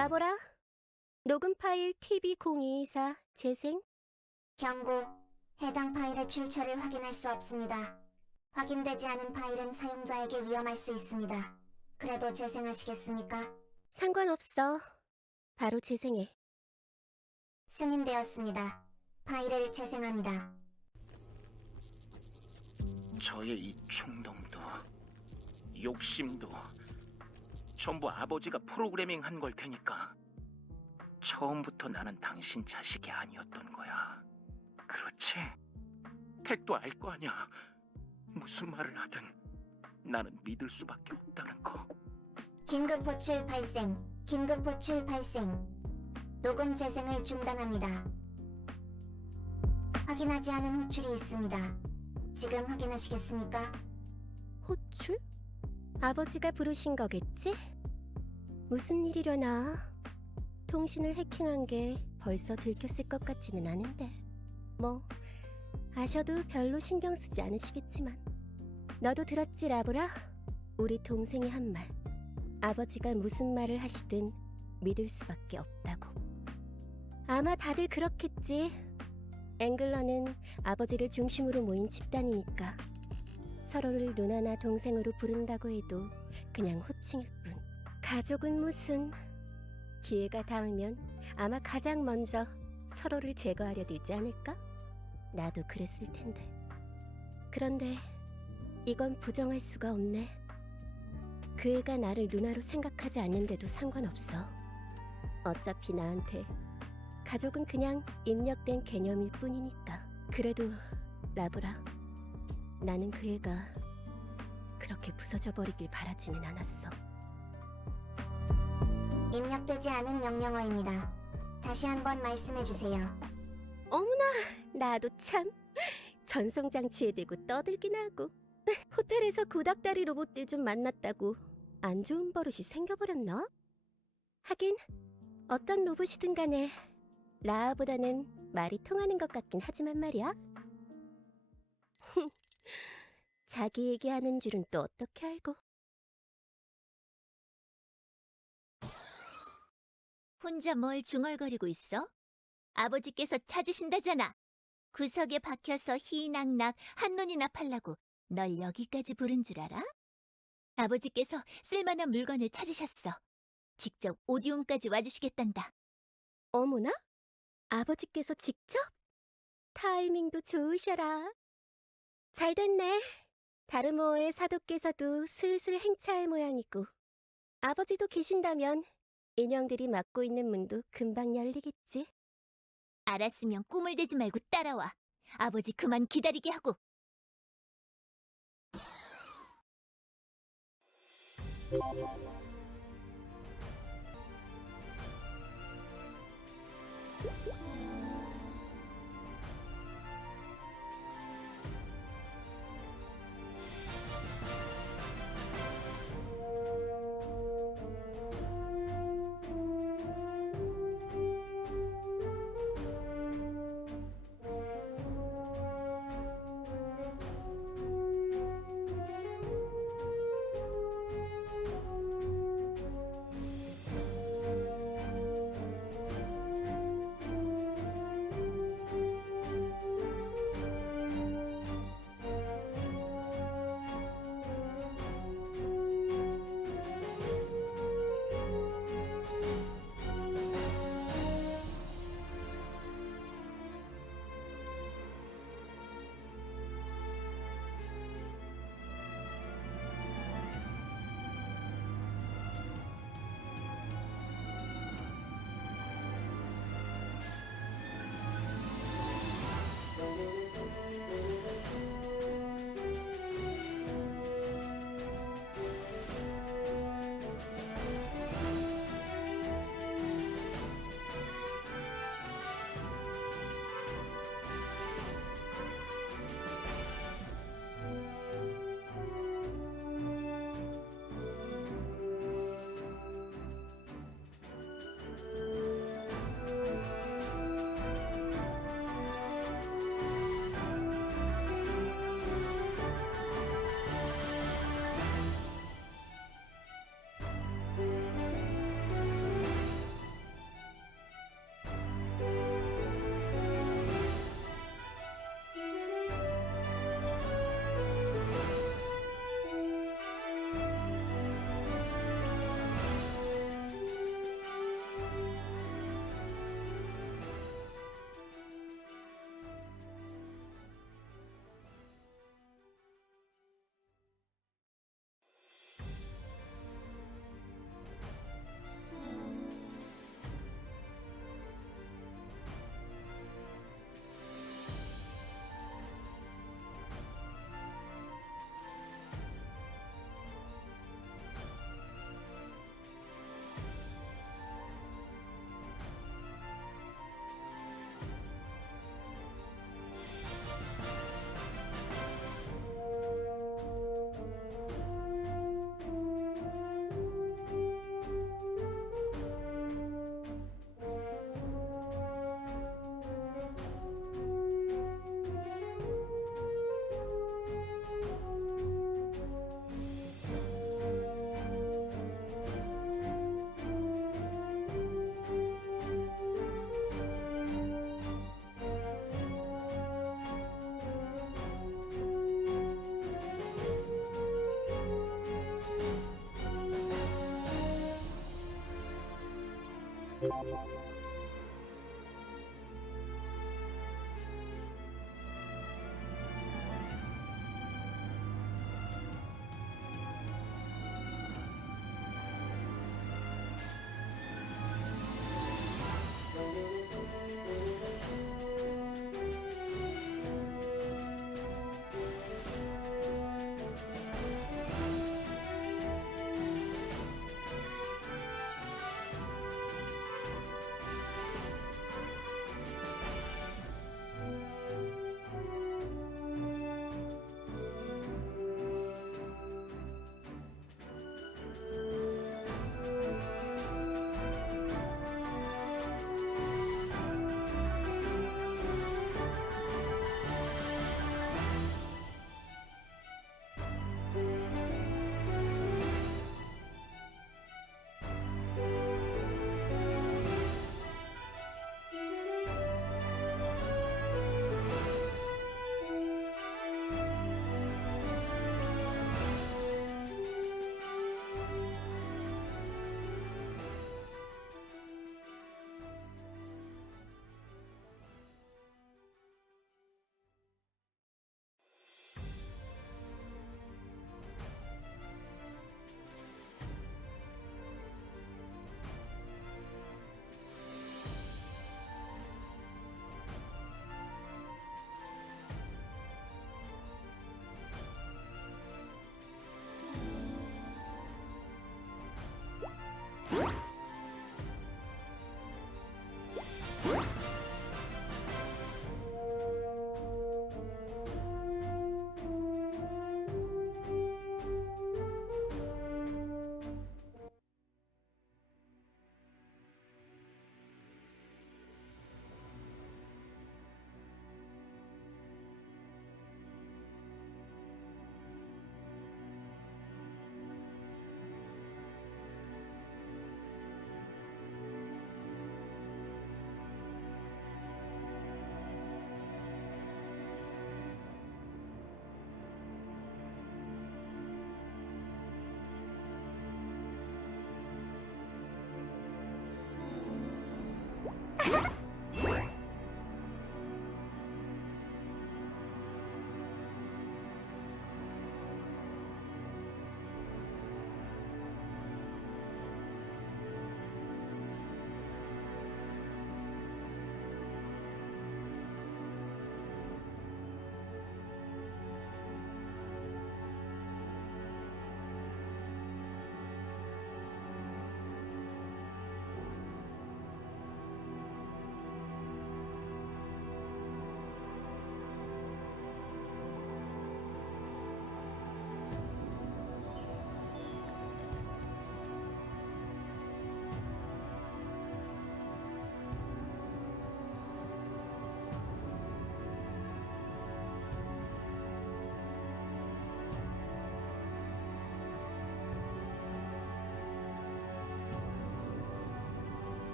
라보라, 녹음 파일 TB0224 재생. 경고. 해당 파일의 출처를 확인할 수 없습니다. 확인되지 않은 파일은 사용자에게 위험할 수 있습니다. 그래도 재생하시겠습니까? 상관없어. 바로 재생해. 승인되었습니다. 파일을 재생합니다. 저의 이 충동도, 욕심도 전부 아버지가 프로그래밍 한 걸 테니까. 처음부터 나는 당신 자식이 아니었던 거야. 그렇지? 택도 알 거 아니야. 무슨 말을 하든 나는 믿을 수밖에 없다는 거. 긴급 호출 발생. 긴급 호출 발생. 녹음 재생을 중단합니다. 확인하지 않은 호출이 있습니다. 지금 확인하시겠습니까? 호출? 아버지가 부르신 거겠지? 무슨 일이려나? 통신을 해킹한 게 벌써 들켰을 것 같지는 않은데. 뭐, 아셔도 별로 신경 쓰지 않으시겠지만. 너도 들었지, 라보라? 우리 동생이 한 말. 아버지가 무슨 말을 하시든 믿을 수밖에 없다고. 아마 다들 그렇겠지. 앵글러는 아버지를 중심으로 모인 집단이니까. 서로를 누나나 동생으로 부른다고 해도 그냥 호칭일 뿐. 가족은 무슨... 기회가 닿으면 아마 가장 먼저 서로를 제거하려 들지 않을까? 나도 그랬을 텐데. 그런데 이건 부정할 수가 없네. 그 애가 나를 누나로 생각하지 않는데도 상관없어. 어차피 나한테 가족은 그냥 입력된 개념일 뿐이니까. 그래도 라브라, 나는 그 애가 그렇게 부서져 버리길 바라지는 않았어. 입력되지 않은 명령어입니다. 다시 한번 말씀해주세요. 어머나, 나도 참 전송장치에 대고 떠들긴 하고. 호텔에서 구닥다리 로봇들 좀 만났다고 안 좋은 버릇이 생겨버렸나? 하긴 어떤 로봇이든 간에 라아보다는 말이 통하는 것 같긴 하지만 말이야. 자기 얘기하는 줄은 또 어떻게 알고. 혼자 뭘 중얼거리고 있어? 아버지께서 찾으신다잖아. 구석에 박혀서 희낙낙 한눈이나 팔라고 널 여기까지 부른 줄 알아? 아버지께서 쓸만한 물건을 찾으셨어. 직접 오디움까지 와주시겠단다. 어머나? 아버지께서 직접? 타이밍도 좋으셔라. 잘 됐네. 다르모어의 사도께서도 슬슬 행차할 모양이고, 아버지도 계신다면 인형들이 맡고 있는 문도 금방 열리겠지. 알았으면 꿈을 대지 말고 따라와. 아버지 그만 기다리게 하고.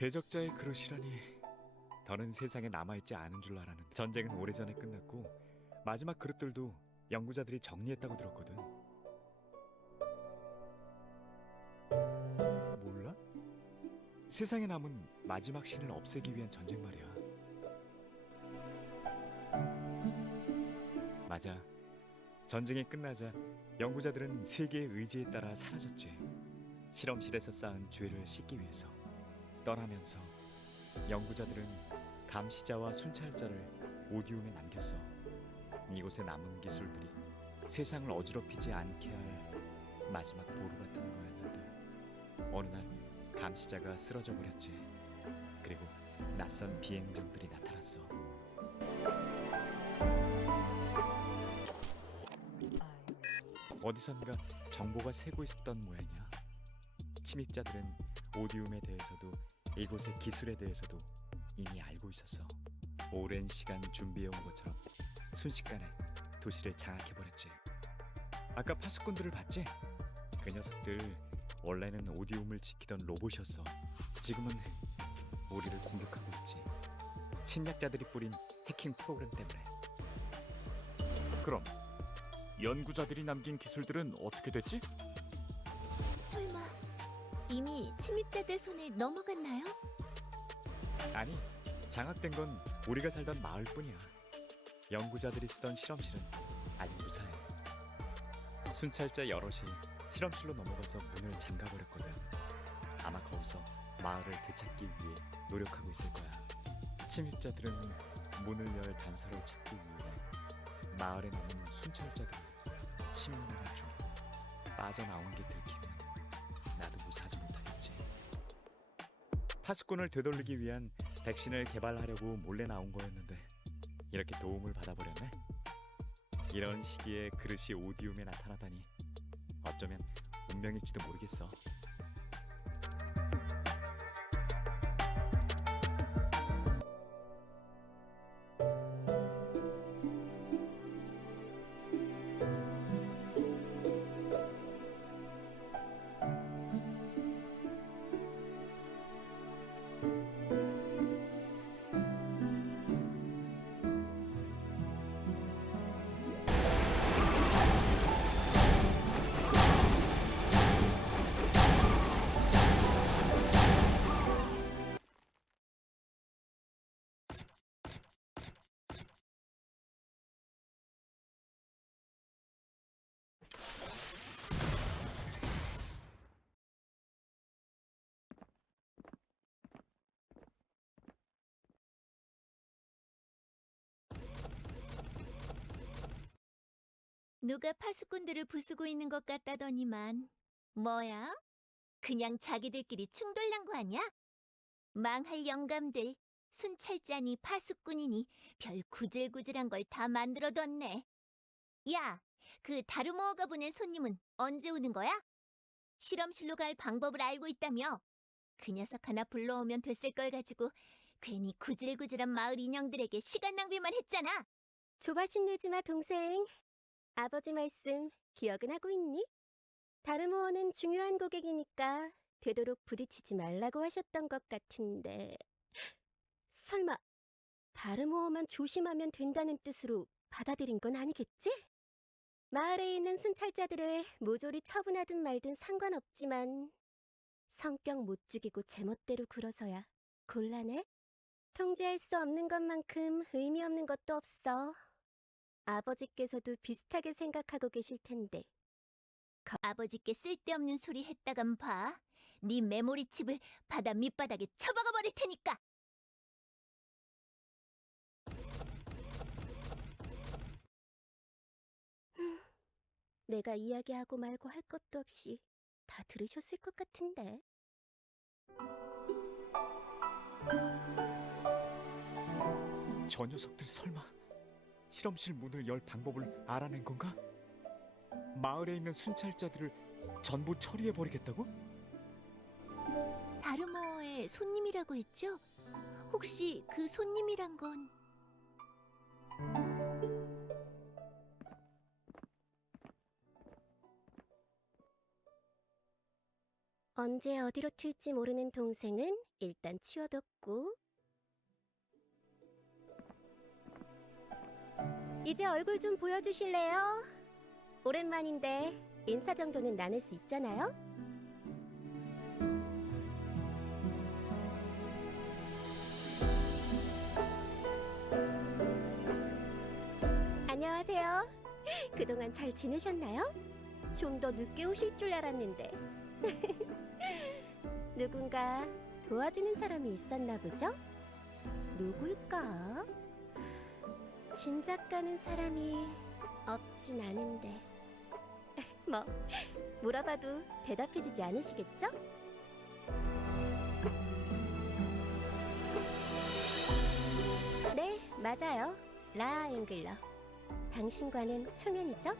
대적자의 그릇이라니. 더는 세상에 남아있지 않은 줄 알았는. 전쟁은 오래전에 끝났고 마지막 그릇들도 연구자들이 정리했다고 들었거든. 몰라? 세상에 남은 마지막 신을 없애기 위한 전쟁 말이야. 맞아. 전쟁이 끝나자 연구자들은 세계의 의지에 따라 사라졌지. 실험실에서 쌓은 죄를 씻기 위해서. 떠나면서 연구자들은 감시자와 순찰자를 오디움에 남겼어. 이곳에 남은 기술들이 세상을 어지럽히지 않게 할 마지막 보루 같은 거였는데, 어느 날 감시자가 쓰러져 버렸지. 그리고 낯선 비행정들이 나타났어. 어디선가 정보가 새고 있었던 모양이야. 침입자들은 오디움에 대해서도 이곳의 기술에 대해서도 이미 알고 있었어. 오랜 시간 준비해온 것처럼 순식간에 도시를 장악해버렸지. 아까 파수꾼들을 봤지? 그 녀석들 원래는 오디움을 지키던 로봇이었어. 지금은 우리를 공격하고 있지. 침략자들이 뿌린 해킹 프로그램 때문에. 그럼 연구자들이 남긴 기술들은 어떻게 됐지? 설마 이미 침입자들 손에 넘어갔나요? 아니, 장악된 건 우리가 살던 마을뿐이야. 연구자들이 쓰던 실험실은 아직 무사해. 순찰자 여럿이 실험실로 넘어가서 문을 잠가버렸거든. 아마 거기서 마을을 되찾기 위해 노력하고 있을 거야. 침입자들은 문을 열 단서를 찾기 위해 마을에 남은 순찰자들을 신문하는 중. 빠져나온 게 들키면 나도 무사하지 못하겠지. 파수꾼을 되돌리기 위한 백신을 개발하려고 몰래 나온 거였는데 이렇게 도움을 받아버렸네. 이런 시기에 그릇이 오디움에 나타나다니 어쩌면 운명일지도 모르겠어. 누가 파수꾼들을 부수고 있는 것 같다더니만. 뭐야? 그냥 자기들끼리 충돌난 거 아니야? 망할 영감들. 순찰자니 파수꾼이니 별 구질구질한 걸 다 만들어뒀네. 야, 그 다르모어가 보낸 손님은 언제 오는 거야? 실험실로 갈 방법을 알고 있다며. 그 녀석 하나 불러오면 됐을 걸 가지고 괜히 구질구질한 마을 인형들에게 시간 낭비만 했잖아. 조바심 내지 마, 동생. 아버지 말씀 기억은 하고 있니? 다르모어는 중요한 고객이니까 되도록 부딪히지 말라고 하셨던 것 같은데. 설마 다르모어만 조심하면 된다는 뜻으로 받아들인 건 아니겠지? 마을에 있는 순찰자들을 모조리 처분하든 말든 상관없지만 성격 못 죽이고 제멋대로 굴어서야 곤란해? 통제할 수 없는 것만큼 의미 없는 것도 없어. 아버지께서도 비슷하게 생각하고 계실 텐데. 아버지께 쓸데없는 소리 했다간 봐. 네 메모리 칩을 바다 밑바닥에 처박아 버릴 테니까. 내가 이야기하고 말고 할 것도 없이 다 들으셨을 것 같은데. 저 녀석들 설마 실험실 문을 열 방법을 알아낸 건가? 마을에 있는 순찰자들을 전부 처리해버리겠다고? 다르모어의 손님이라고 했죠? 혹시 그 손님이란 건... 언제 어디로 튈지 모르는 동생은 일단 치워뒀고, 이제 얼굴 좀 보여주실래요? 오랜만인데 인사 정도는 나눌 수 있잖아요? 안녕하세요. 그동안 잘 지내셨나요? 좀 더 늦게 오실 줄 알았는데. 누군가 도와주는 사람이 있었나 보죠? 누굴까? 짐작 가는 사람이 없진 않은데. 뭐, 물어봐도 대답해주지 않으시겠죠? 네, 맞아요. 라 앵글러. 당신과는 초면이죠?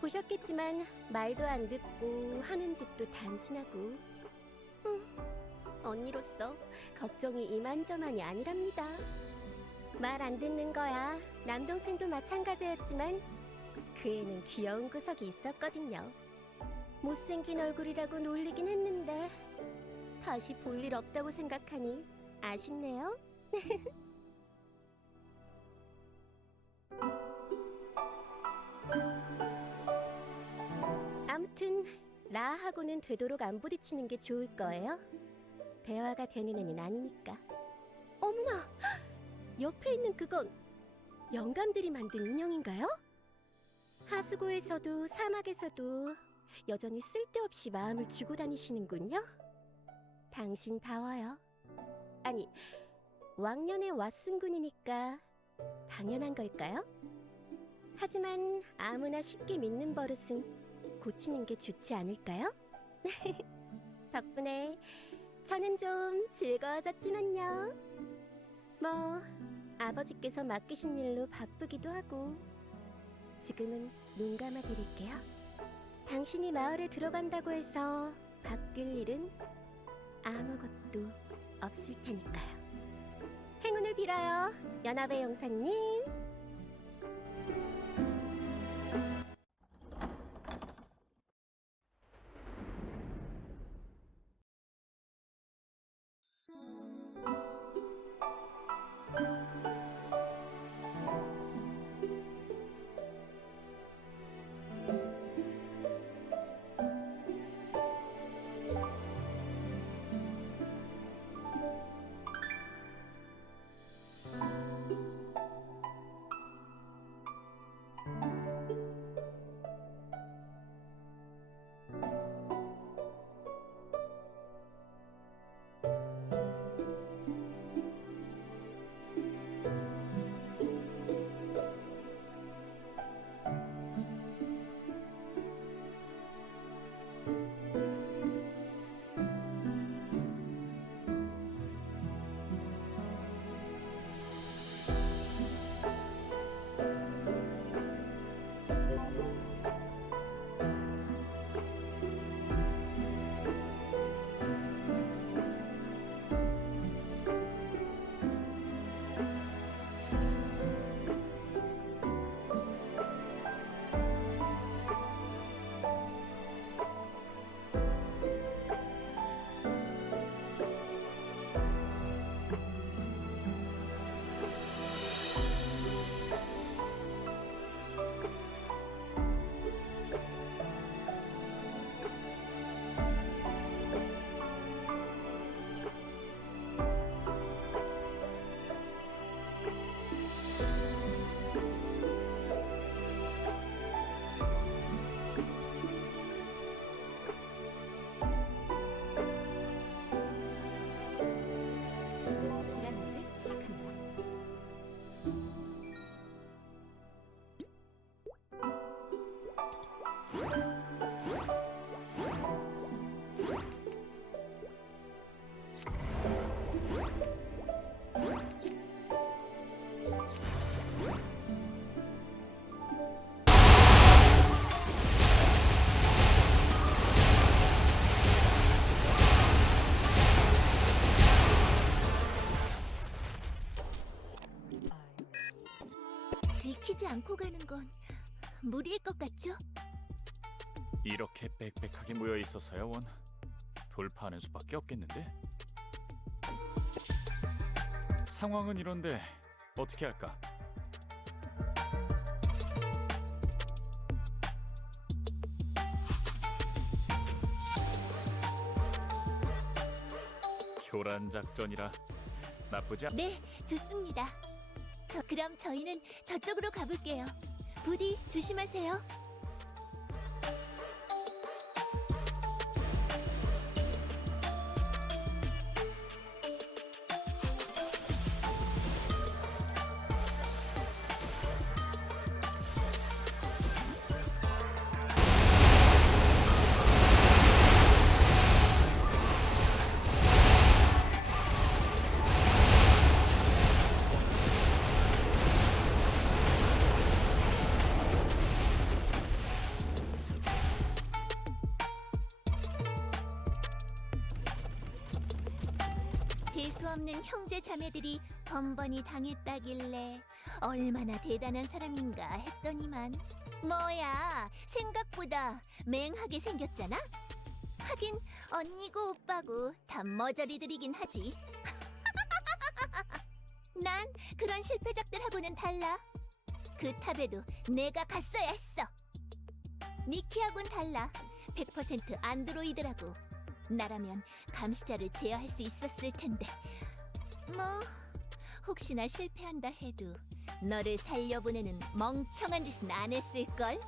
보셨겠지만 말도 안 듣고 하는 짓도 단순하고. 언니로서 걱정이 이만저만이 아니랍니다. 말 안 듣는 거야. 남동생도 마찬가지였지만 그 애는 귀여운 구석이 있었거든요. 못생긴 얼굴이라고 놀리긴 했는데 다시 볼 일 없다고 생각하니 아쉽네요. 아무튼 라하고는 되도록 안 부딪히는 게 좋을 거예요. 대화가 되는 애는 아니니까. 어머나! 옆에 있는 그건 영감들이 만든 인형인가요? 하수구에서도 사막에서도 여전히 쓸데없이 마음을 주고 다니시는군요. 당신다워요. 아니, 왕년의 왓슨군이니까 당연한 걸까요? 하지만 아무나 쉽게 믿는 버릇은 고치는 게 좋지 않을까요? 덕분에 저는 좀 즐거워졌지만요. 뭐 아버지께서 맡기신 일로 바쁘기도 하고 지금은 눈 감아드릴게요. 당신이 마을에 들어간다고 해서 바뀔 일은 아무것도 없을 테니까요. 행운을 빌어요, 연합의 용사님. 들키지 않고 가는 건 무리일 것 같죠? 이렇게 빽빽하게 모여 있어서야 원 돌파하는 수밖에 없겠는데. 상황은 이런데 어떻게 할까? 교란 작전이라 나쁘지 않... 네, 좋습니다. 그럼 저희는 저쪽으로 가볼게요. 부디 조심하세요. 재수 없는 형제 자매들이 번번이 당했다길래 얼마나 대단한 사람인가 했더니만 뭐야, 생각보다 맹하게 생겼잖아? 하긴 언니고 오빠고 다 머저리들이긴 하지. 난 그런 실패작들하고는 달라. 그 탑에도 내가 갔어야 했어. 니키하고는 달라. 100% 안드로이드라고. 나라면 감시자를 제어할 수 있었을 텐데. 뭐 혹시나 실패한다 해도 너를 살려보내는 멍청한 짓은 안 했을걸?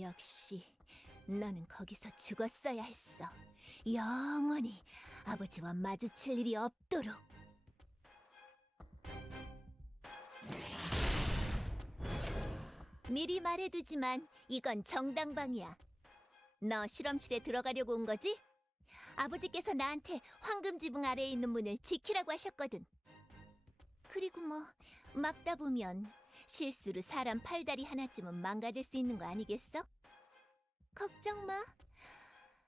역시 너는 거기서 죽었어야 했어. 영원히 아버지와 마주칠 일이 없도록. 미리 말해두지만 이건 정당방이야. 너 실험실에 들어가려고 온 거지? 아버지께서 나한테 황금 지붕 아래에 있는 문을 지키라고 하셨거든. 그리고 뭐 막다 보면 실수로 사람 팔다리 하나쯤은 망가질 수 있는 거 아니겠어? 걱정 마.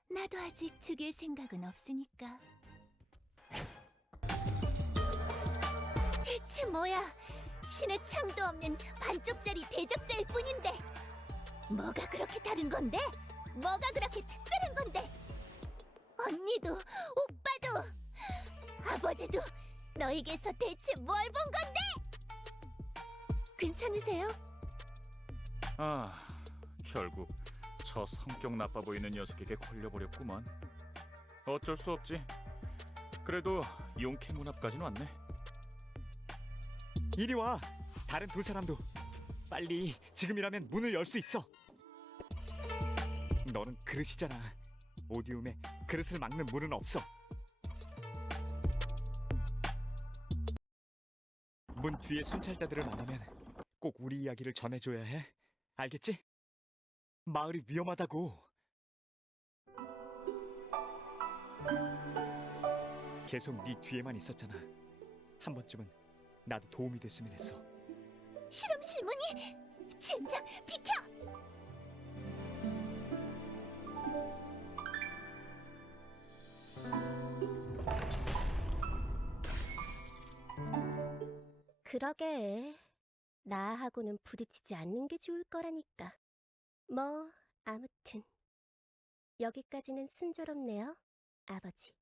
나도 아직 죽일 생각은 없으니까. 대체 뭐야? 신의 창도 없는 반쪽짜리 대적자일 뿐인데 뭐가 그렇게 다른 건데? 뭐가 그렇게 특별한 건데? 언니도 오빠도 아버지도 너에게서 대체 뭘 본 건데? 괜찮으세요? 아, 결국 저 성격 나빠 보이는 녀석에게 걸려버렸구만. 어쩔 수 없지. 그래도 용케 문 앞까지는 왔네. 이리 와. 다른 두 사람도 빨리. 지금이라면 문을 열 수 있어. 너는 그릇이잖아. 오디움에 그릇을 막는 문은 없어. 문 뒤에 순찰자들을 만나면 꼭 우리 이야기를 전해줘야 해. 알겠지? 마을이 위험하다고. 계속 네 뒤에만 있었잖아. 한 번쯤은 나도 도움이 됐으면 했어. 실험실 문이! 젠장, 비켜! 그러게. 나하고는 부딪히지 않는 게 좋을 거라니까. 뭐 아무튼 여기까지는 순조롭네요, 아버지.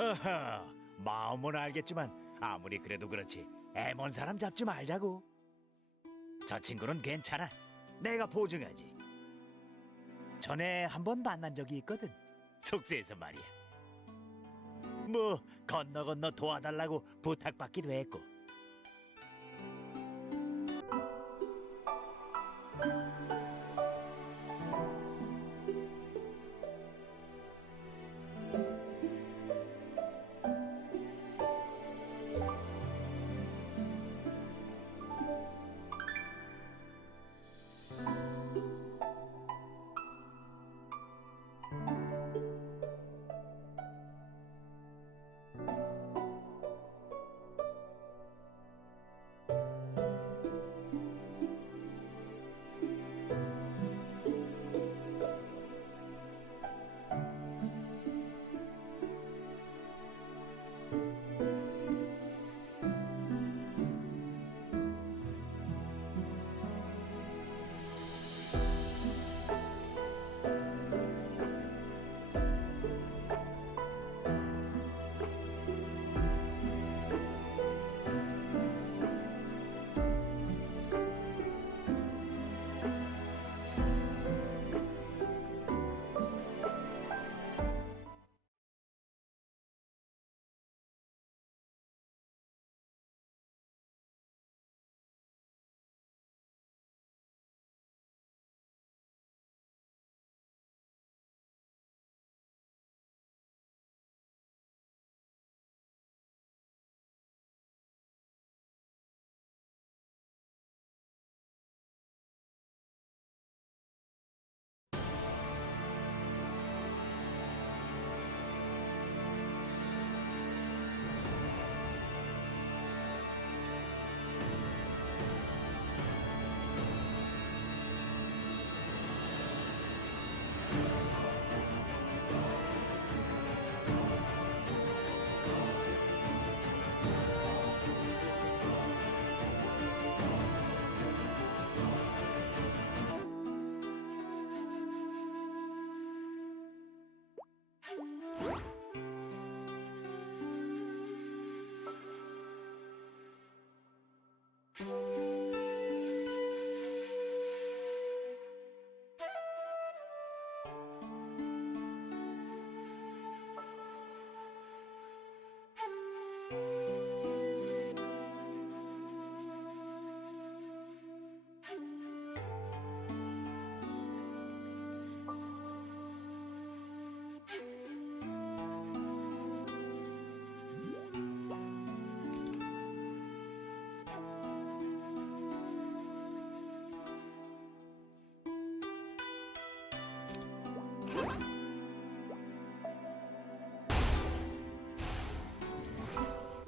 어허, 마음은 알겠지만 아무리 그래도 그렇지 애먼 사람 잡지 말자고. 저 친구는 괜찮아. 내가 보증하지. 전에 한번 만난 적이 있거든. 숙소에서 말이야. 뭐 건너 도와달라고 부탁받기도 했고.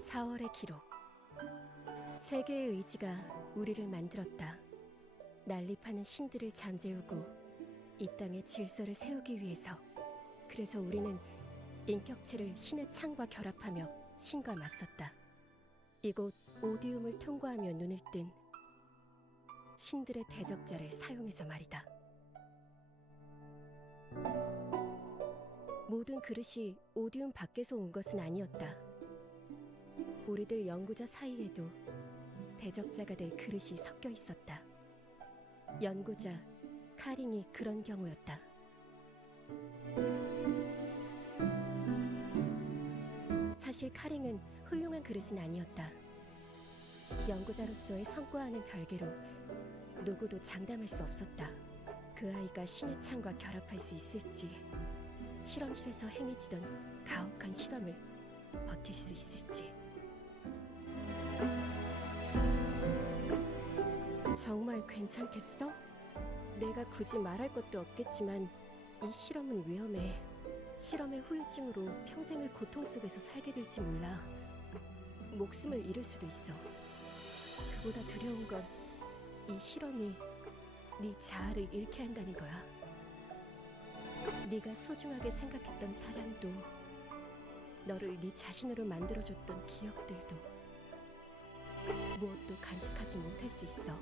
(4월의) 기록. 세계의 의지가 우리를 만들었다. 난립하는 신들을 잠재우고 이 땅에 질서를 세우기 위해서. 그래서 우리는 인격체를 신의 창과 결합하며 신과 맞섰다. 이곳 오디움을 통과하며 눈을 뜬 신들의 대적자를 사용해서 말이다. 모든 그릇이 오디움 밖에서 온 것은 아니었다. 우리들 연구자 사이에도 대적자가 될 그릇이 섞여 있었다. 연구자 카링이 그런 경우였다. 사실 카링은 훌륭한 그릇은 아니었다. 연구자로서의 성과와는 별개로 누구도 장담할 수 없었다. 그 아이가 신의 창과 결합할 수 있을지, 실험실에서 행해지던 가혹한 실험을 버틸 수 있을지. 정말 괜찮겠어? 내가 굳이 말할 것도 없겠지만 이 실험은 위험해. 실험의 후유증으로 평생을 고통 속에서 살게 될지 몰라. 목숨을 잃을 수도 있어. 그보다 두려운 건 이 실험이 네 자아를 잃게 한다는 거야. 네가 소중하게 생각했던 사람도, 너를 네 자신으로 만들어줬던 기억들도 무엇도 간직하지 못할 수 있어.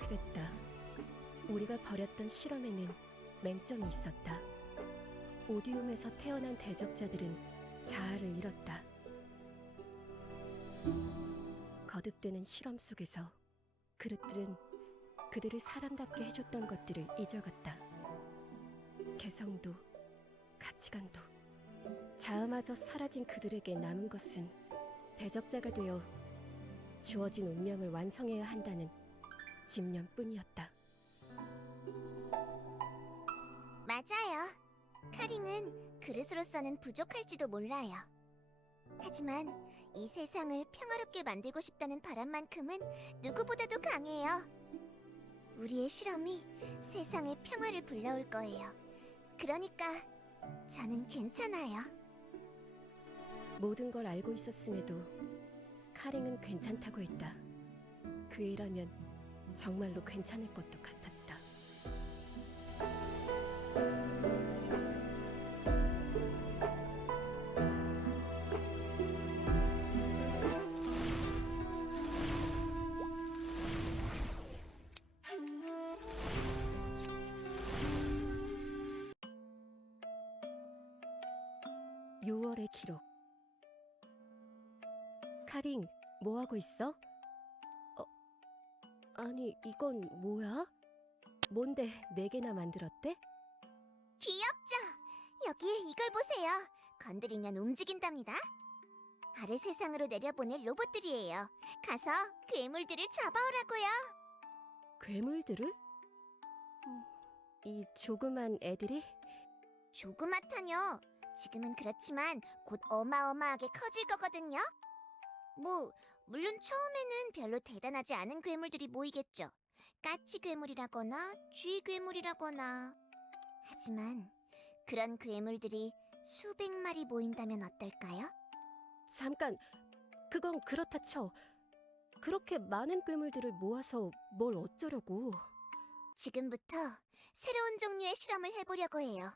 그랬다. 우리가 벌였던 실험에는 맹점이 있었다. 오디움에서 태어난 대적자들은 자아를 잃었다. 거듭되는 실험 속에서 그릇들은 그들을 사람답게 해줬던 것들을 잊어갔다. 개성도 가치관도 자아마저 사라진 그들에게 남은 것은 대적자가 되어 주어진 운명을 완성해야 한다는 집념뿐이었다. 맞아요. 카링은 그릇으로서는 부족할지도 몰라요. 하지만 이 세상을 평화롭게 만들고 싶다는 바람만큼은 누구보다도 강해요. 우리의 실험이 세상에 평화를 불러올 거예요. 그러니까 저는 괜찮아요. 모든 걸 알고 있었음에도 카링은 괜찮다고 했다. 그 애라면 정말로 괜찮을 것도 같았다. 6월의 기록. 카링, 뭐하고 있어? 아니, 이건 뭐야? 뭔데 4개나 만들었대? 귀엽죠? 여기 이걸 보세요. 건드리면 움직인답니다. 아래 세상으로 내려보낼 로봇들이에요. 가서 괴물들을 잡아오라고요. 괴물들을? 이 조그만 애들이? 조그맣다뇨. 지금은 그렇지만 곧 어마어마하게 커질 거거든요. 물론 처음에는 별로 대단하지 않은 괴물들이 모이겠죠. 까치 괴물이라거나 쥐 괴물이라거나. 하지만 그런 괴물들이 수백 마리 모인다면 어떨까요? 잠깐, 그건 그렇다 쳐. 그렇게 많은 괴물들을 모아서 뭘 어쩌려고? 지금부터 새로운 종류의 실험을 해보려고 해요.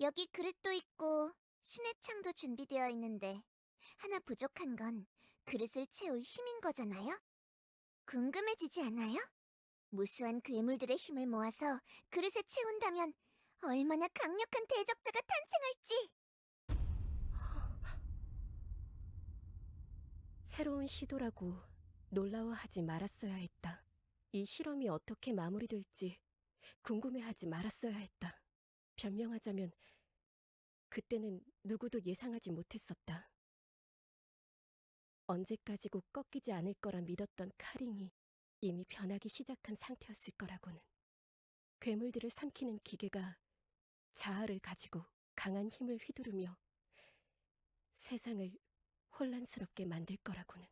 여기 그릇도 있고 신의 창도 준비되어 있는데 하나 부족한 건 그릇을 채울 힘인 거잖아요? 궁금해지지 않아요? 무수한 괴물들의 힘을 모아서 그릇에 채운다면 얼마나 강력한 대적자가 탄생할지! 새로운 시도라고 놀라워하지 말았어야 했다. 이 실험이 어떻게 마무리될지 궁금해하지 말았어야 했다. 변명하자면 그때는 누구도 예상하지 못했었다. 언제까지고 꺾이지 않을 거라 믿었던 카링이 이미 변하기 시작한 상태였을 거라고는. 괴물들을 삼키는 기계가 자아를 가지고 강한 힘을 휘두르며 세상을 혼란스럽게 만들 거라고는.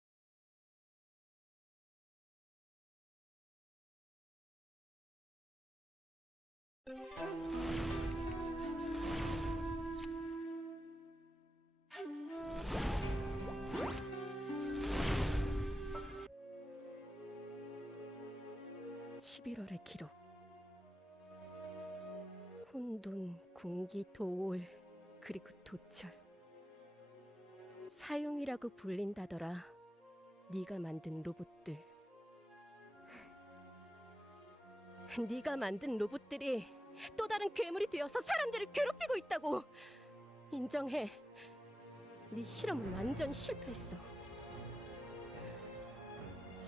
(11월의) 기록. 혼돈, 군기, 도올, 그리고 도철. 사용이라고 불린다더라. 네가 만든 로봇들. 네가 만든 로봇들이 또 다른 괴물이 되어서 사람들을 괴롭히고 있다고. 인정해. 네 실험은 완전히 실패했어.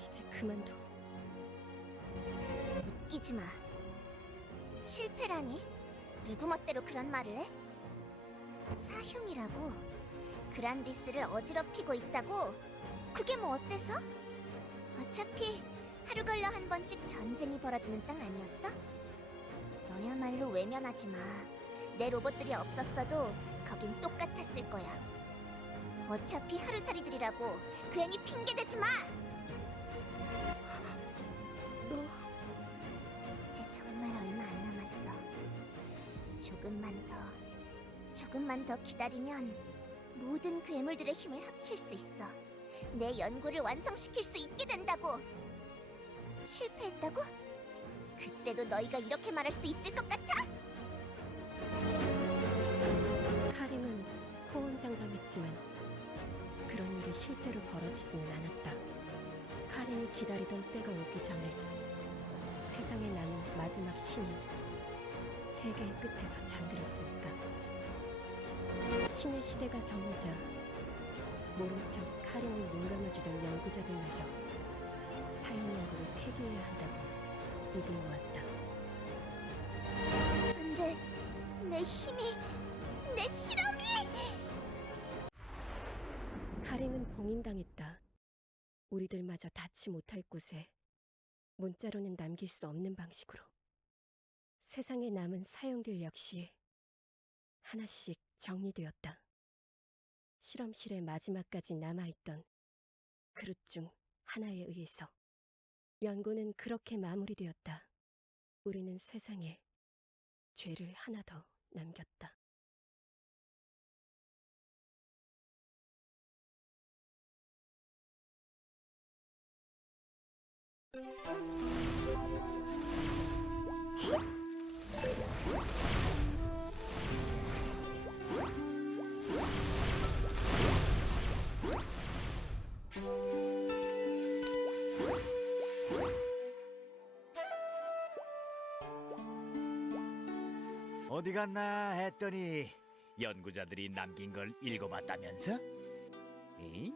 이제 그만둬. 웃기지 마. 실패라니? 누구 멋대로 그런 말을 해? 사흉이라고? 그란디스를 어지럽히고 있다고? 그게 뭐 어때서? 어차피 하루 걸러 한 번씩 전쟁이 벌어지는 땅 아니었어? 너야말로 외면하지 마. 내 로봇들이 없었어도 거긴 똑같았을 거야. 어차피 하루살이들이라고 괜히 핑계대지 마! 너 이제 정말 얼마 안 남았어. 조금만 더 기다리면 모든 괴물들의 힘을 합칠 수 있어. 내 연구를 완성시킬 수 있게 된다고. 실패했다고? 그때도 너희가 이렇게 말할 수 있을 것 같아? 카링은 호언장담했지만 그런 일이 실제로 벌어지지는 않았다. 카링이 기다리던 때가 오기 전에 세상에 남은 마지막 신이 세계의 끝에서 잠들었으니까. 신의 시대가 저물자 모른 척 카링을 눈 감아주던 연구자들마저 사형 연구를 폐기해야 한다고 입을 모았다. 안 돼. 내 힘이, 내 실험이! 카링은 봉인당했다. 우리들마저 닿지 못할 곳에 문자로는 남길 수 없는 방식으로. 세상에 남은 사형들 역시 하나씩 정리되었다. 실험실의 마지막까지 남아있던 그릇 중 하나에 의해서 연구는 그렇게 마무리되었다. 우리는 세상에 죄를 하나 더 남겼다. 어디 갔나 했더니 연구자들이 남긴 걸 읽어봤다면서? 에?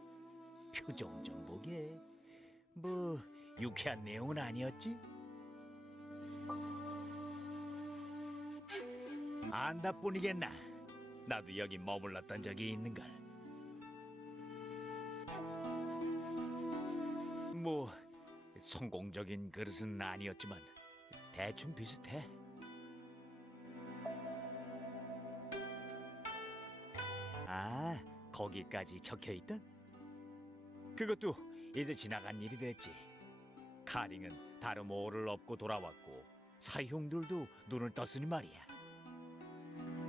표정 좀 보게. 뭐 유쾌한 내용은 아니었지? 안다 뿐이겠나. 나도 여기 머물렀던 적이 있는걸. 뭐 성공적인 그릇은 아니었지만 대충 비슷해. 아, 거기까지 적혀있던? 그것도 이제 지나간 일이 됐지. 카링은 다름오를 업고 돌아왔고 사흉들도 눈을 떴으니 말이야.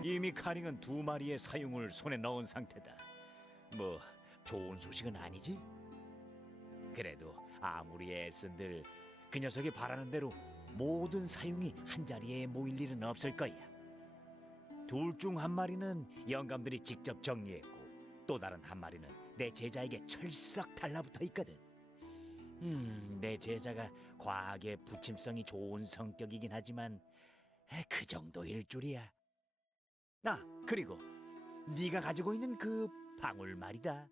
이미 카링은 2마리의 사흉을 손에 넣은 상태다. 뭐 좋은 소식은 아니지? 그래도 아무리 애쓴들 그 녀석이 바라는 대로 모든 사흉이 한자리에 모일 일은 없을 거야. 둘 중 한 마리는 영감들이 직접 정리했고 또 다른 한 마리는 내 제자에게 철썩 달라붙어 있거든. 내 제자가 과학에 부침성이 좋은 성격이긴 하지만 그 정도일 줄이야. 그리고 네가 가지고 있는 그 방울 말이다.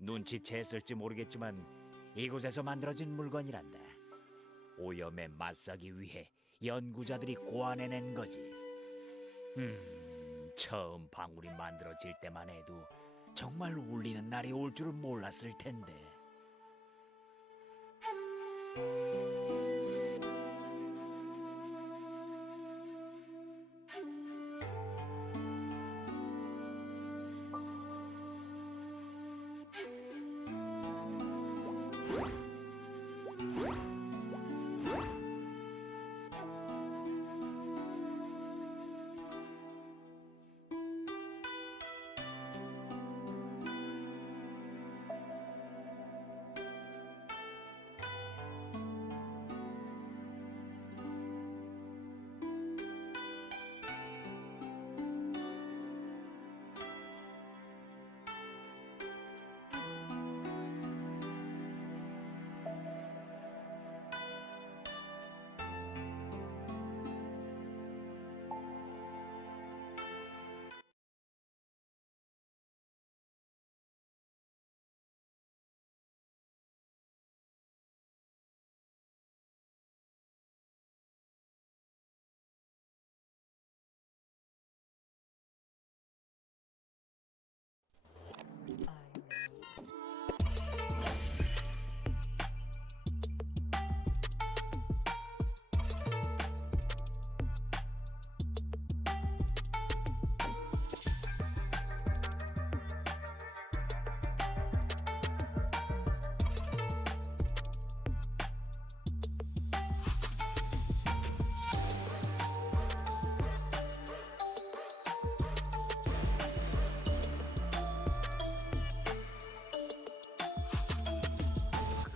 눈치챘을지 모르겠지만 이곳에서 만들어진 물건이란다. 오염에 맞서기 위해 연구자들이 고안해낸 거지. 처음 방울이 만들어질 때만 해도 정말 울리는 날이 올 줄은 몰랐을 텐데.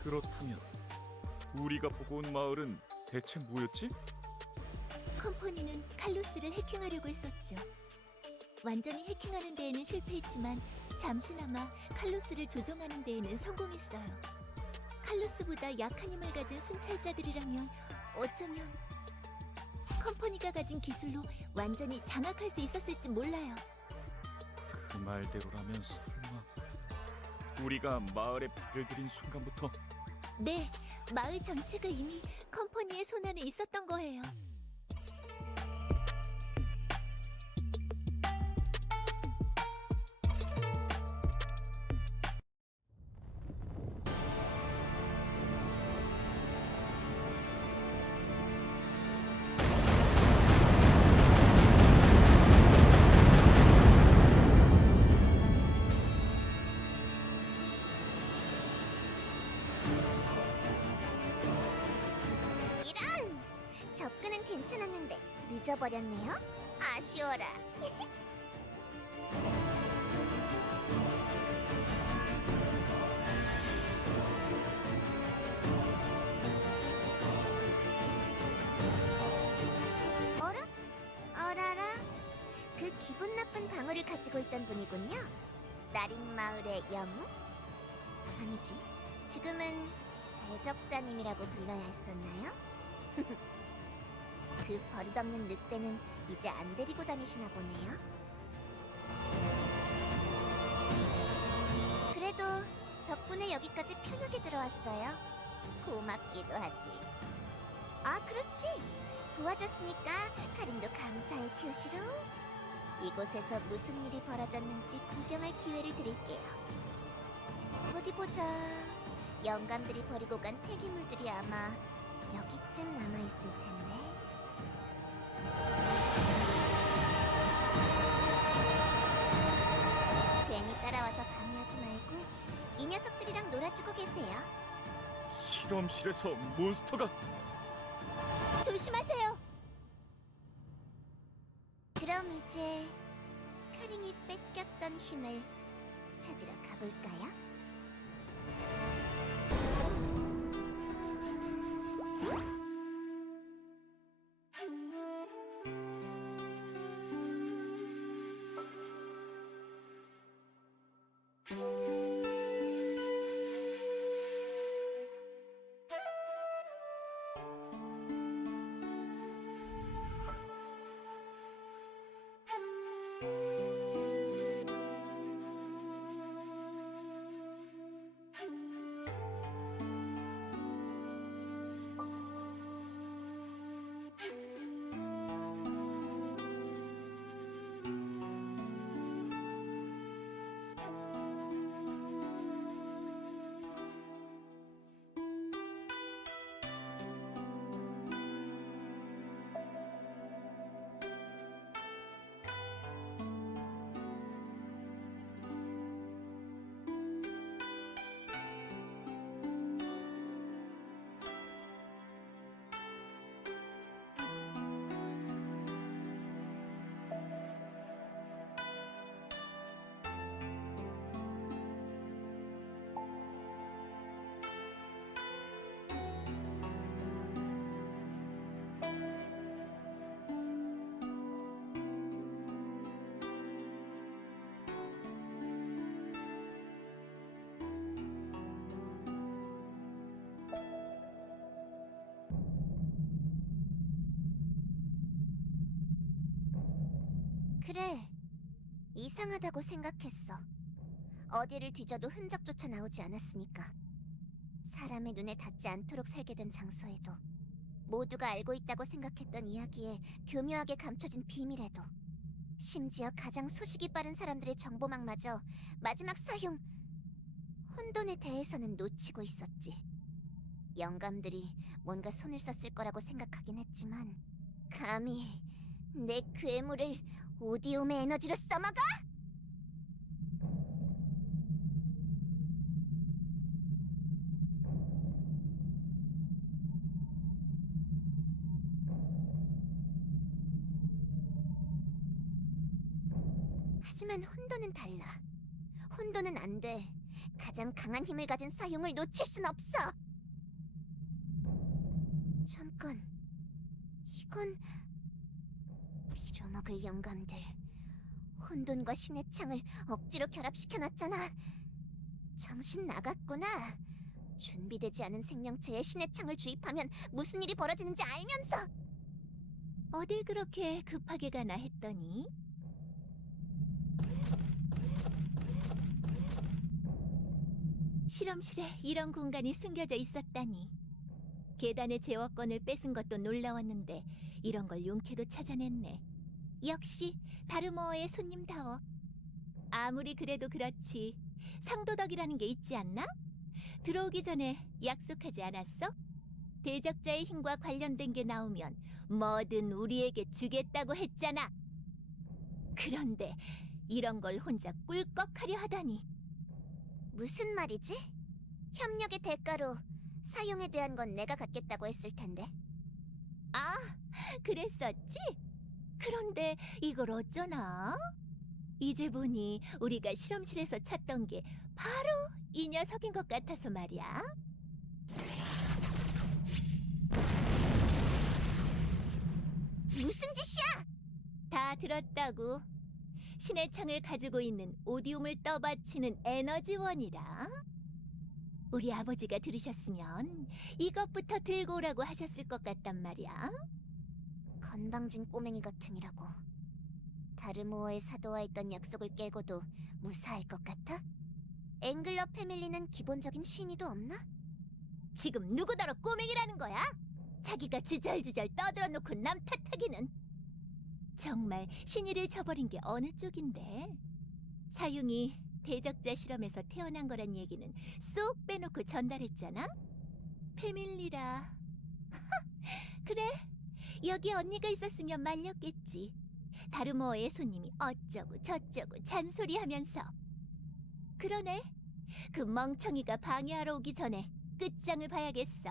그렇다면 우리가 보고 온 마을은 대체 뭐였지? 컴퍼니는 칼로스를 해킹하려고 했었죠. 완전히 해킹하는 데에는 실패했지만 잠시나마 칼로스를 조종하는 데에는 성공했어요. 칼로스보다 약한 힘을 가진 순찰자들이라면 어쩌면 컴퍼니가 가진 기술로 완전히 장악할 수 있었을지 몰라요. 그 말대로라면 설마 우리가 마을에 발을 들인 순간부터 네, 마을 전체가 이미 컴퍼니의 손안에 있었던 거예요. 이런! 접근은 괜찮았는데 늦어버렸네요. 아쉬워라. 어라? 어라라? 그 기분 나쁜 방어를 가지고 있던 분이군요. 나린 마을의 영웅? 아니지. 지금은 대적자님이라고 불러야 했었나요? 그 버릇없는 늑대는 이제 안 데리고 다니시나 보네요. 그래도 덕분에 여기까지 편하게 들어왔어요. 고맙기도 하지. 아, 그렇지. 도와줬으니까 카린도 감사의 표시로 이곳에서 무슨 일이 벌어졌는지 구경할 기회를 드릴게요. 어디 보자. 영감들이 버리고 간 폐기물들이 아마 여기쯤 남아있을 텐데. 괜히 따라와서 방해하지 말고 이 녀석들이랑 놀아주고 계세요. 실험실에서 몬스터가 조심하세요. 그럼 이제 카린이 뺏겼던 힘을 찾으러 가볼까요? 그래, 이상하다고 생각했어. 어디를 뒤져도 흔적조차 나오지 않았으니까. 사람의 눈에 닿지 않도록 살게 된 장소에도, 모두가 알고 있다고 생각했던 이야기에 교묘하게 감춰진 비밀에도, 심지어 가장 소식이 빠른 사람들의 정보망마저 마지막 사형 혼돈에 대해서는 놓치고 있었지. 영감들이 뭔가 손을 썼을 거라고 생각하긴 했지만 감히 내 괴물을 오디움의 에너지로 써먹어? 하지만 혼돈은 달라. 혼돈은 안 돼. 가장 강한 힘을 가진 사용을 놓칠 순 없어. 잠깐, 이건 빌어먹을 영감들. 혼돈과 신의 창을 억지로 결합시켜놨잖아. 정신 나갔구나. 준비되지 않은 생명체에 신의 창을 주입하면 무슨 일이 벌어지는지 알면서. 어딜 그렇게 급하게 가나 했더니 실험실에 이런 공간이 숨겨져 있었다니. 계단의 제어권을 뺏은 것도 놀라웠는데 이런 걸 용케도 찾아냈네. 역시 다르모어의 손님다워. 아무리 그래도 그렇지, 상도덕이라는 게 있지 않나? 들어오기 전에 약속하지 않았어? 대적자의 힘과 관련된 게 나오면 뭐든 우리에게 주겠다고 했잖아. 그런데 이런 걸 혼자 꿀꺽하려 하다니. 무슨 말이지? 협력의 대가로 사용에 대한 건 내가 갖겠다고 했을 텐데. 아, 그랬었지? 그런데 이걸 어쩌나? 이제 보니 우리가 실험실에서 찾던 게 바로 이 녀석인 것 같아서 말이야. 무슨 짓이야? 다 들었다고. 신의 창을 가지고 있는 오디움을 떠받치는 에너지원이라. 우리 아버지가 들으셨으면 이것부터 들고 오라고 하셨을 것 같단 말이야. 건방진 꼬맹이 같으니라고. 다르모어의 사도와 했던 약속을 깨고도 무사할 것 같아? 앵글러 패밀리는 기본적인 신의도 없나? 지금 누구더러 꼬맹이라는 거야? 자기가 주절주절 떠들어놓고 남 탓하기는. 정말 신의를 저버린 게 어느 쪽인데? 사융이 대적자 실험에서 태어난 거란 얘기는 쏙 빼놓고 전달했잖아? 패밀리라. 그래, 여기 언니가 있었으면 말렸겠지. 다르모어의 손님이 어쩌고 저쩌고 잔소리하면서. 그러네, 그 멍청이가 방해하러 오기 전에 끝장을 봐야겠어.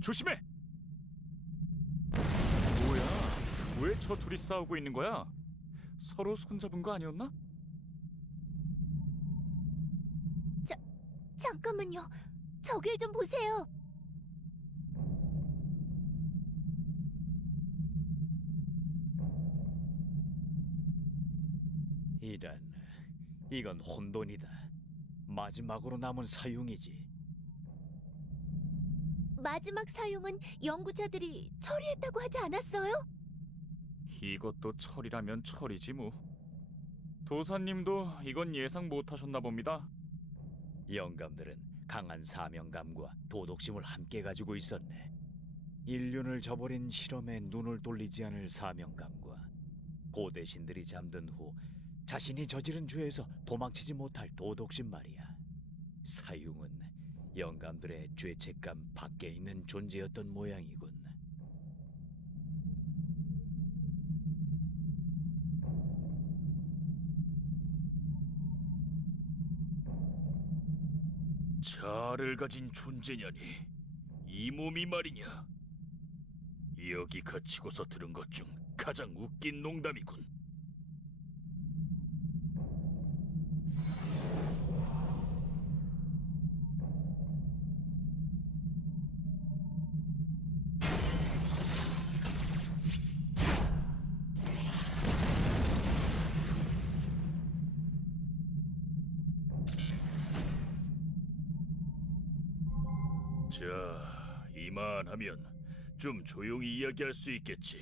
조심해! 뭐야? 왜 저 둘이 싸우고 있는 거야? 서로 손잡은 거 아니었나? 잠깐만요. 저길 좀 보세요. 이런, 이건 혼돈이다. 마지막으로 남은 사용이지. 마지막 사용은 연구자들이 처리했다고 하지 않았어요? 이것도 철이라면 철이지 뭐. 도사님도 이건 예상 못하셨나 봅니다. 영감들은 강한 사명감과 도덕심을 함께 가지고 있었네. 인륜을 저버린 실험에 눈을 돌리지 않을 사명감과 고대 신들이 잠든 후 자신이 저지른 죄에서 도망치지 못할 도덕심 말이야. 사융은 영감들의 죄책감 밖에 있는 존재였던 모양이군. 자아를 가진 존재냐니, 이 몸이 말이냐. 여기 갇히고서 들은 것 중 가장 웃긴 농담이군. 자, 이만하면 좀 조용히 이야기할 수 있겠지.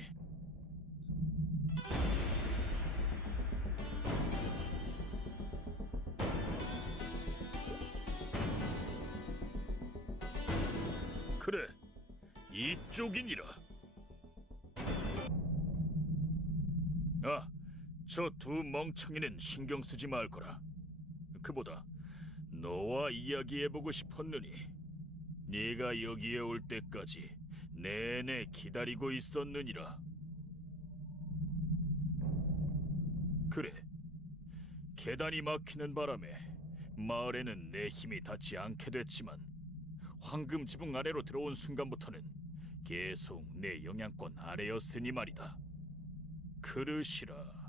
그래, 이쪽이니라. 아, 저 두 멍청이는 신경 쓰지 말 거라. 그보다 너와 이야기해보고 싶었느니 네가 여기에 올 때까지 내내 기다리고 있었느니라. 그래, 계단이 막히는 바람에 마을에는 내 힘이 닿지 않게 됐지만 황금 지붕 아래로 들어온 순간부터는 계속 내 영향권 아래였으니 말이다. 그릇이라.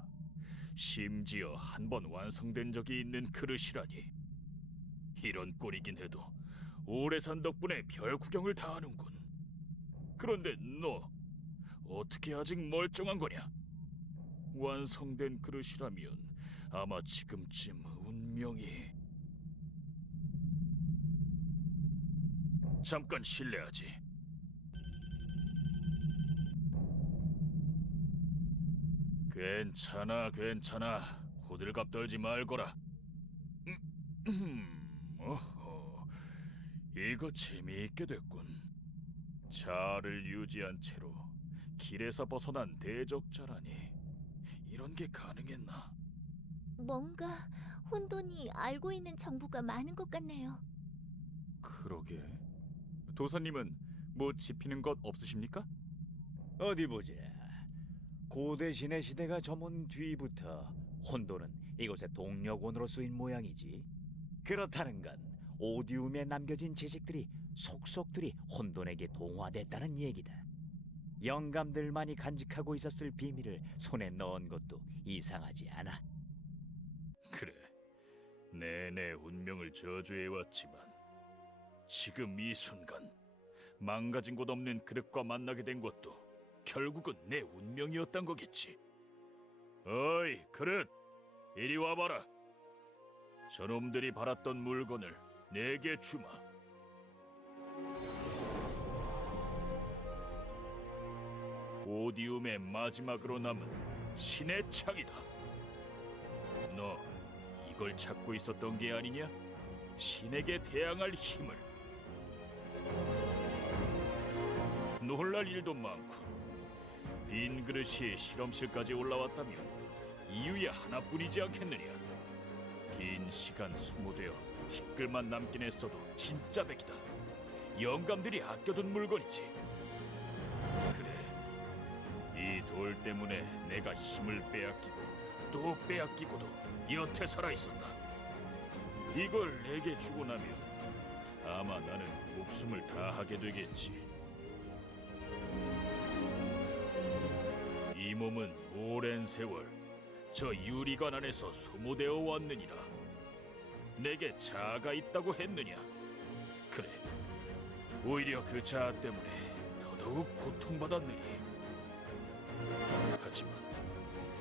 심지어 한 번 완성된 적이 있는 그릇이라니. 이런 꼴이긴 해도 오래 산 덕분에 별 구경을 다 하는군. 그런데 너 어떻게 아직 멀쩡한 거냐? 완성된 그릇이라면 아마 지금쯤 운명이... 잠깐 실례하지. 괜찮아. 호들갑 떨지 말거라. 어허, 이거 재미있게 됐군. 자아를 유지한 채로 길에서 벗어난 대적자라니. 이런 게 가능했나? 뭔가 혼돈이 알고 있는 정보가 많은 것 같네요. 그러게. 도사님은 뭐 짚히는 것 없으십니까? 어디 보자. 고대 신의 시대가 저문 뒤부터 혼돈은 이곳의 동력원으로 쓰인 모양이지. 그렇다는 건 오디움에 남겨진 지식들이 속속들이 혼돈에게 동화됐다는 얘기다. 영감들만이 간직하고 있었을 비밀을 손에 넣은 것도 이상하지 않아. 그래, 내내 운명을 저주해왔지만 지금 이 순간 망가진 곳 없는 그릇과 만나게 된 것도 결국은 내 운명이었단 거겠지. 어이, 그릇! 이리 와봐라. 저놈들이 바랐던 물건을 내게 주마. 오디움의 마지막으로 남은 신의 창이다. 너 이걸 찾고 있었던 게 아니냐? 신에게 대항할 힘을. 놀랄 일도 많군. 빈 그릇이 실험실까지 올라왔다면 이유야 하나뿐이지 않겠느냐? 긴 시간 소모되어 티끌만 남긴 했어도 진짜 백이다. 영감들이 아껴둔 물건이지. 그래, 이 돌 때문에 내가 힘을 빼앗기고 또 빼앗기고도 여태 살아있었다. 이걸 내게 주고 나면 아마 나는 목숨을 다하게 되겠지. 이 몸은 오랜 세월 저 유리관 안에서 소모되어 왔느니라. 내게 자아가 있다고 했느냐? 그래, 오히려 그 자아 때문에 더더욱 고통받았느니. 하지만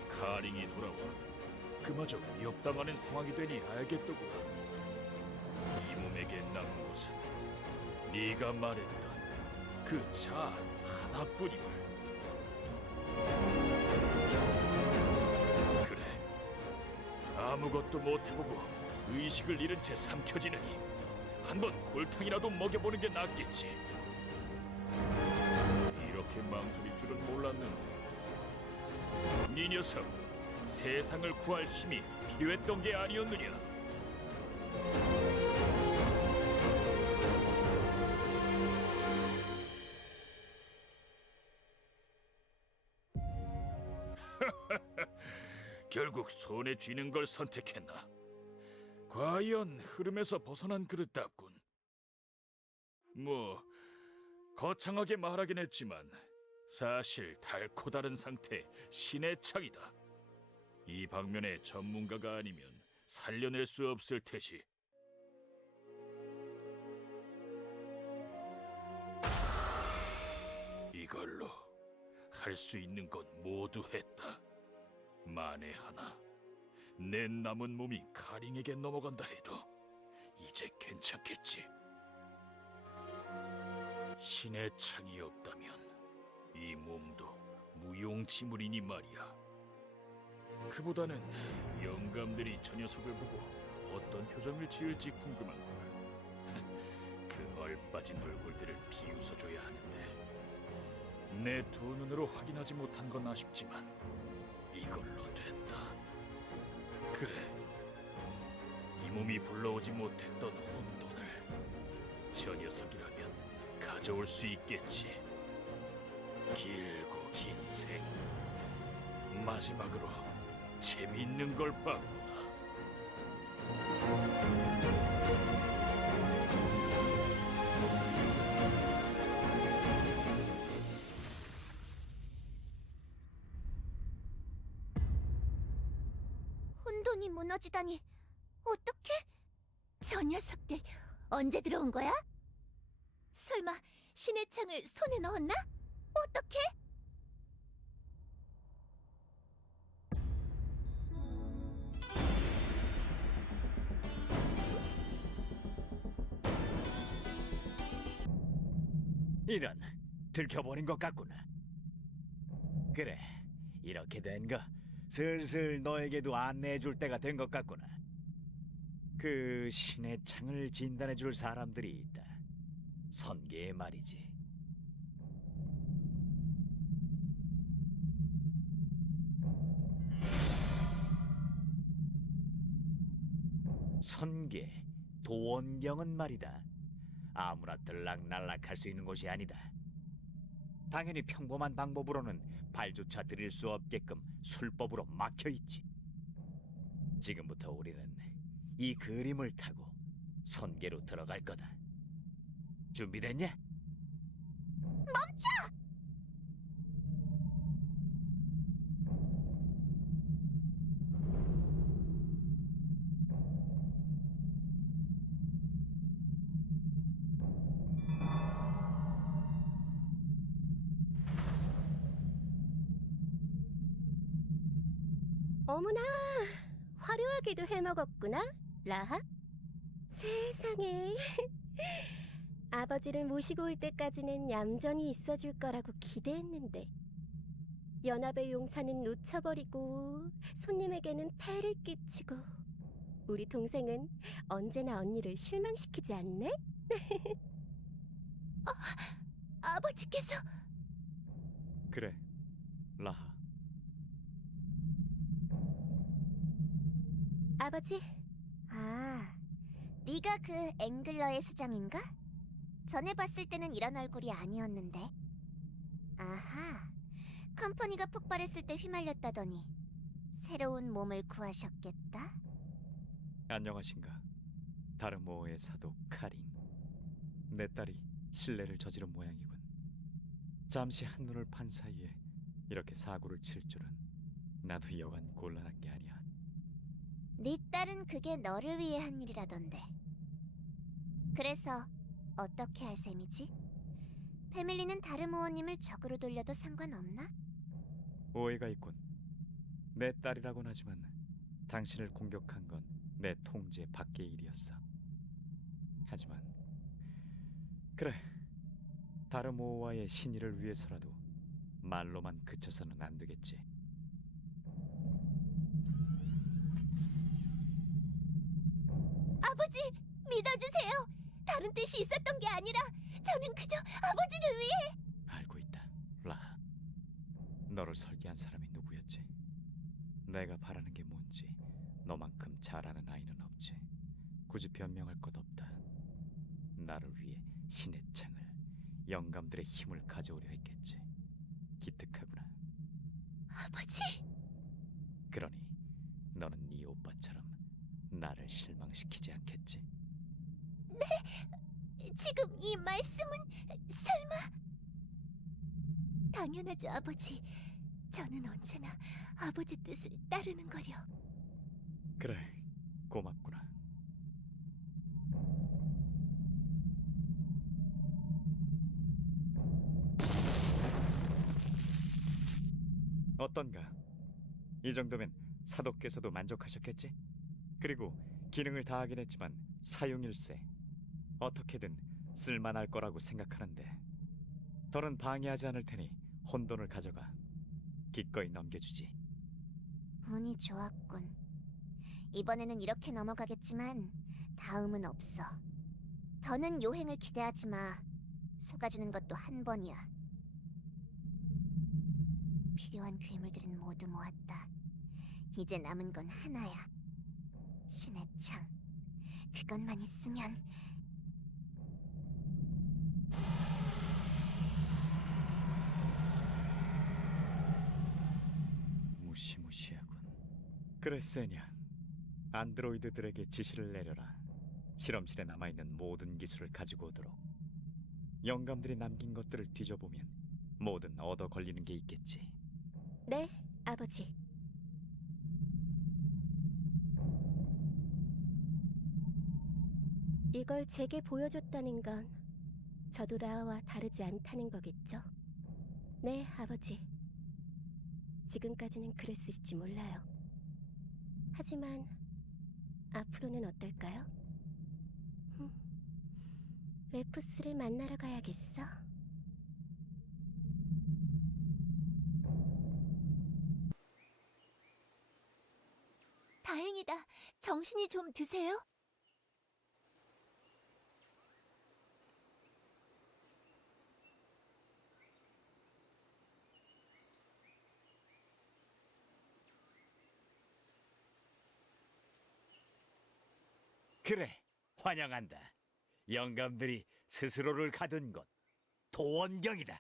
카링이 돌아와 그마저 위협당하는 상황이 되니 알겠더구나. 이 몸에게 남은 것은 네가 말했던 그 자아 하나뿐임을. 그래, 아무것도 못해보고 의식을 잃은 채 삼켜지느니 한번 골탕이라도 먹여보는 게 낫겠지. 이렇게 망설일 줄은 몰랐는데. 네 녀석, 세상을 구할 힘이 필요했던 게 아니었느냐? 결국 손에 쥐는 걸 선택했나? 과연 흐름에서 벗어난 그릇답군. 뭐 거창하게 말하긴 했지만 사실 달코 다른 상태 신의 창이다. 이 방면의 전문가가 아니면 살려낼 수 없을 테지. 이걸로 할 수 있는 건 모두 했다. 만에 하나 내 남은 몸이 카링에게 넘어간다 해도 이제 괜찮겠지. 신의 창이 없다면 이 몸도 무용지물이니 말이야. 그보다는 영감들이 저 녀석을 보고 어떤 표정을 지을지 궁금한걸. 그 얼빠진 얼굴들을 비웃어줘야 하는데 내 두 눈으로 확인하지 못한 건 아쉽지만 이걸로 됐다. 그래, 이 몸이 불러오지 못했던 혼돈을 저 녀석이라면 가져올 수 있겠지. 길고 긴 생, 마지막으로 재미있는 걸 봤구나. 혼돈이 무너지다니. 어떻게? 저 녀석들 언제 들어온 거야? 설마 신의 창을 손에 넣었나? 어떻게? 이런, 들켜버린 것 같구나. 그래, 이렇게 된 거 슬슬 너에게도 안내해줄 때가 된 것 같구나. 그 신의 창을 진단해줄 사람들이 있다. 선계의 말이지. 선계, 도원경은 말이다. 아무나 들락날락할 수 있는 곳이 아니다. 당연히 평범한 방법으로는 발조차 들일 수 없게끔 술법으로 막혀 있지. 지금부터 우리는 이 그림을 타고 선계로 들어갈 거다. 준비됐냐? 어머나, 화려하게도 해먹었구나, 라하? 세상에. 아버지를 모시고 올 때까지는 얌전히 있어줄 거라고 기대했는데 연합의 용사는 놓쳐버리고 손님에게는 폐를 끼치고 우리 동생은 언제나 언니를 실망시키지 않네? 아버지께서 그래, 라하. 아버지, 아, 네가 그 앵글러의 수장인가? 전에 봤을 때는 이런 얼굴이 아니었는데. 아하, 컴퍼니가 폭발했을 때 휘말렸다더니 새로운 몸을 구하셨겠다? 안녕하신가. 다르모어의 사도 카린. 내 딸이 실례를 저지른 모양이군. 잠시 한눈을 판 사이에 이렇게 사고를 칠 줄은 나도 여간 곤란한 게 아니야. 네 딸은 그게 너를 위해 한 일이라던데. 그래서 어떻게 할 셈이지? 패밀리는 다르모어님을 적으로 돌려도 상관없나? 오해가 있군. 내 딸이라곤 하지만 당신을 공격한 건 내 통제 밖의 일이었어. 하지만 그래, 다르모어와의 신의를 위해서라도 말로만 그쳐서는 안 되겠지. 아버지 믿어주세요. 다른 뜻이 있었던 게 아니라 저는 그저 아버지를 위해. 알고 있다, 라하. 너를 설계한 사람이 누구였지? 내가 바라는 게 뭔지 너만큼 잘 아는 아이는 없지. 굳이 변명할 것 없다. 나를 위해 신의 창을, 영감들의 힘을 가져오려 했겠지. 기특하구나. 아버지, 그러니 너는 네 오빠처럼 나를 실망시키지 않겠지? 지금 이 말씀은 설마? 당연하죠, 아버지. 저는 언제나 아버지 뜻을 따르는 거려. 그래, 고맙구나. 어떤가? 이 정도면 사도께서도 만족하셨겠지? 그리고 기능을 다하긴 했지만 사용일세. 어떻게든 쓸만할 거라고 생각하는데 더는 방해하지 않을 테니 혼돈을 가져가. 기꺼이 넘겨주지. 운이 좋았군. 이번에는 이렇게 넘어가겠지만 다음은 없어. 더는 요행을 기대하지 마. 속아주는 것도 한 번이야. 필요한 괴물들은 모두 모았다. 이제 남은 건 하나야. 신의 창. 그것만 있으면... 무시무시하군. 그래, 세냐. 안드로이드들에게 지시를 내려라. 실험실에 남아있는 모든 기술을 가지고 오도록. 영감들이 남긴 것들을 뒤져보면 뭐든 얻어 걸리는 게 있겠지. 네, 아버지. 이걸 제게 보여줬다는 건 저도 라아와 다르지 않다는 거겠죠? 네, 아버지. 지금까지는 그랬을지 몰라요. 하지만 앞으로는 어떨까요? 레푸스를 만나러 가야겠어. 다행이다. 정신이 좀 드세요? 그래, 환영한다. 영감들이 스스로를 가둔 곳 도원경이다.